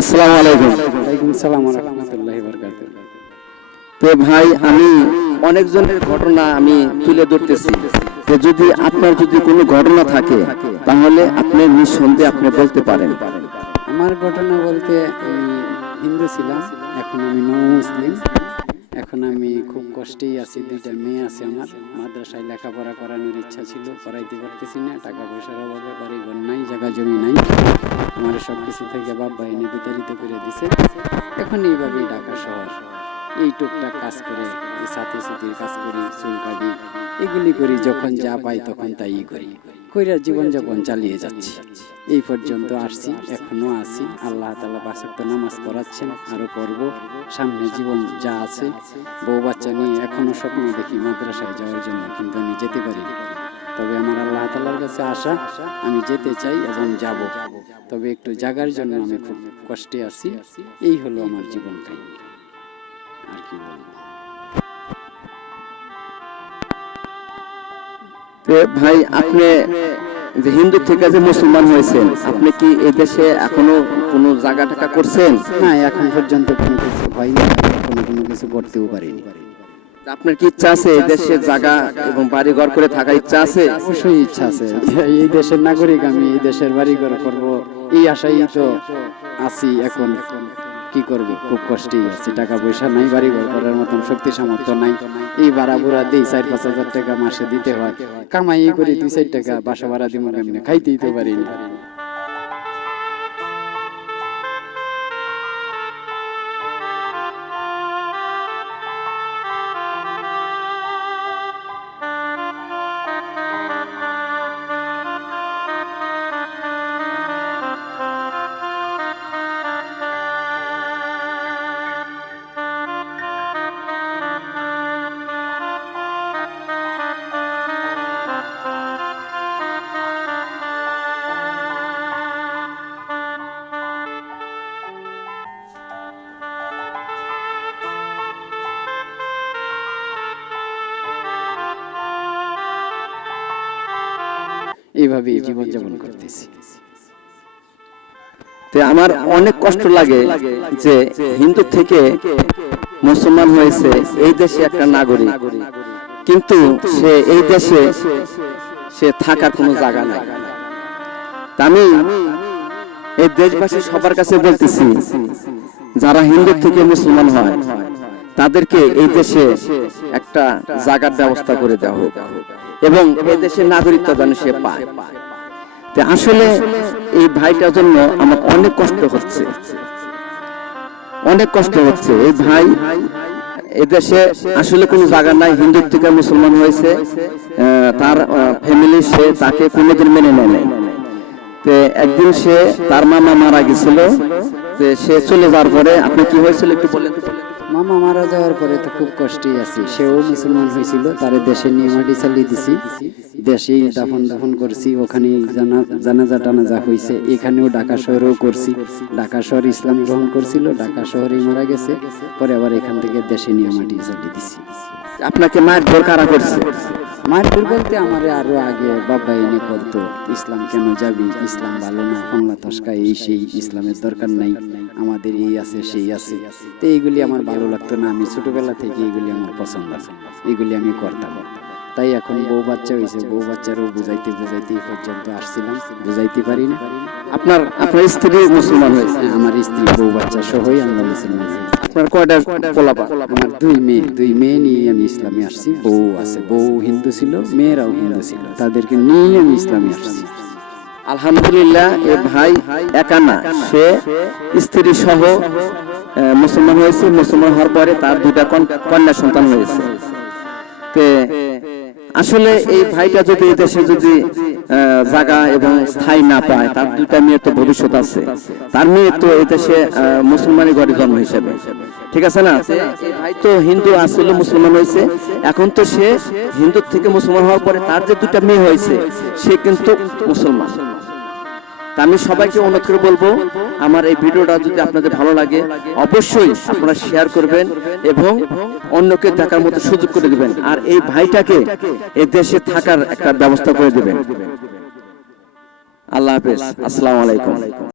আসসালামু আলাইকুম। ওয়ালাইকুম সালাম ওয়া রাহমাতুল্লাহি ওয়া বারাকাতুহু। তো ভাই, আমি অনেকজনের ঘটনা আমি তুলে ধরতেছি, যে যদি আপনার যদি কোনো ঘটনা থাকে তাহলে আপনি নিঃসন্দেহে আপনি বলতে পারেন। আমার ঘটনা বলতে আমি হিন্দু ছিলাম, এখন আমি নও মুসলিম। এখন আমি খুব কষ্টেই আছি, দুইটা মেয়ে আছে আমার। মাদ্রাসায় লেখাপড়া করানোর ইচ্ছা ছিল, করাইতে পারতেছি না, টাকা পয়সার অভাবে, বাড়ি ঘর নাই, জায়গা জমি নাই। আমার সব কিছু থেকে বাবা এনে বিতাড়িত করে দিছে। এখন এইভাবেই ঢাকা শহর এই টুকটাক কাজ করে, এই সাথে সুতির কাজ করি, চুল কাটি, এগুলি করি, যখন যা পাই তখন তাই করি, কইরা জীবনযাপন চালিয়ে যাচ্ছি। এই পর্যন্ত আসছি, এখনো আছি। আল্লাহ তাআলা পাঁচ ওয়াক্ত নামাজ পড়াচ্ছেন, আরো পড়ব। সামনে জীবন যা আছে, বউ বাচ্চা নিয়ে এখনো স্বপ্ন দেখি মাদ্রাসায় যাওয়ার জন্য, কিন্তু আমি যেতে পারি না। তবে আমার আল্লাহ তাআলার কাছে আশা, আমি যেতে চাই এবং যাব। তবে একটু জাগার জন্য আমি খুব কষ্টে আছি। এই হলো আমার জীবন কাহিনী, আর কি বলবো। তো ভাই, আপনি যে হিন্দু থেকে যে মুসলমান হয়েছেন, আপনি কি এই দেশে এখনো কোনো জায়গা টাকা করছেন? না, এখন পর্যন্ত কোনো কিছু হয়নি, কোনো কিছু করতেও পারিনি। আপনার কি ইচ্ছা আছে এই দেশে জায়গা এবং বাড়ি ঘর করে থাকার ইচ্ছা আছে? অবশ্যই ইচ্ছা আছে। এই দেশের নাগরিক আমি, এই দেশের বাড়ি ঘর করবো, এই আশাই তো আছি। এখন কি করব, খুব কষ্টেই আছি। টাকা পয়সা নাই, বাড়ি ঘর করার মতন শক্তি সামর্থ্য নাই। এই ভাড়া বুড়া দিই, 4-5 হাজার টাকা মাসে দিতে হয়। কামাই করি 2-4 টাকা, বাসা ভাড়া দিব কেমনে, খাইতেই তো পারি না। এইভাবেই জীবনযাপন করতেছি। তো আমার অনেক কষ্ট লাগে যে হিন্দু থেকে মুসলমান হয়েছে, এই দেশে একটা নাগরিক, কিন্তু সে এই দেশে সে থাকার কোনো জায়গা নাই। তা আমি এই দেশবাসী সবার কাছে বলতেছি, যারা হিন্দু থেকে মুসলমান হয় তাদেরকে এই দেশে একটা জায়গার ব্যবস্থা করে দেওয়া হোক, এবং এই দেশের নাগরিকত্ব যেন সে পায়। আসলে এই ভাইটার জন্য আমার অনেক কষ্ট হচ্ছে, অনেক কষ্ট হচ্ছে। এই ভাই এদেশে আসলে কোনো জায়গা নাই, হিন্দু থেকে মুসলমান হয়েছে, তার ফ্যামিলি সে তাকে কোনোদিন মেনে নেয় নাই। তো একদিন সে, তার মামা মারা গেছিল, সে চলে যাওয়ার পরে আপনি কি হয়েছিল একটু বলেন। মামা মারা যাওয়ার পরে তো খুব কষ্টেই আছি। সেও মুসলমান হয়েছিল, তার দেশে নিয়ে মাটি চালিয়ে দিছি, দেশেই দাফন করছি, ওখানেই জানাজা টানাজা হয়েছে। এখানেও ঢাকা শহরেও করছি, ঢাকা শহর ইসলাম গ্রহণ করছিল, ঢাকা শহরেই মারা গেছে। পরে আবার এখান থেকে দেশে নিয়ে মাটি চালিয়ে দিছি। আপনাকে মারধর কারা করছে? মারধর বলতে আমারে আরো আগে বাবা এনে করতো, ইসলাম কেন যাবি, ইসলাম ভালো না, কমলা তস্কা, এই সেই, ইসলামের দরকার নাই, আমাদের এই আছে সেই আছে। তো এইগুলি আমার ভালো লাগতো না। আমি ছোটবেলা থেকে এইগুলি আমার পছন্দ আছে, এইগুলি আমি করতাম। তাই এখন বউ বাচ্চা হয়েছে, বউ বাচ্চারও বুঝাইতে এই পর্যন্ত আসছিলাম, বুঝাইতে পারি না। আপনার স্ত্রী মুসলমান হয়েছে? আমার স্ত্রী, বউ বাচ্চা সহই আমরা মুসলমান হয়েছি। আপনার কয়টা পোলাপা? আমার দুই মেয়ে নিয়ে আমি ইসলামে আসছি। বউ আছে, বউ হিন্দু ছিল, মেয়েরাও হিন্দু ছিল, তাদেরকে নিয়ে আমি ইসলামে আসছি। আলহামদুলিল্লাহ, এ ভাই একা না, সে স্ত্রী সহ মুসলমান হয়েছে। মুসলমান হওয়ার পরে তার 2টা কন্যা সন্তান হয়েছে। আসলে এই ভাইটা যদি এই দেশে যদি জায়গা এবং স্থায়ী না পায়, তার 2টা মেয়ের তো ভবিষ্যৎ আছে, তার মেয়ে তো এই দেশে মুসলমানের ঘরে জন্ম হিসেবে, ঠিক আছে না? এই ভাই তো হিন্দু আসলে মুসলমান হয়েছে, এখন তো সে হিন্দু থেকে মুসলমান হওয়ার পরে তার যে 2টা মেয়ে হয়েছে, সে কিন্তু মুসলমান। আমি সবাইকে অনুরোধ করে বলবো, আমার এই ভিডিওটা যদি আপনাদের ভালো লাগে অবশ্যই আপনারা শেয়ার করবেন এবং অন্যকে দেখার মতো সুযোগ করে দিবেন, আর এই ভাইটাকে এই দেশে থাকার একটা ব্যবস্থা করে দিবেন। আল্লাহ হাফেজ, আসসালামু আলাইকুম।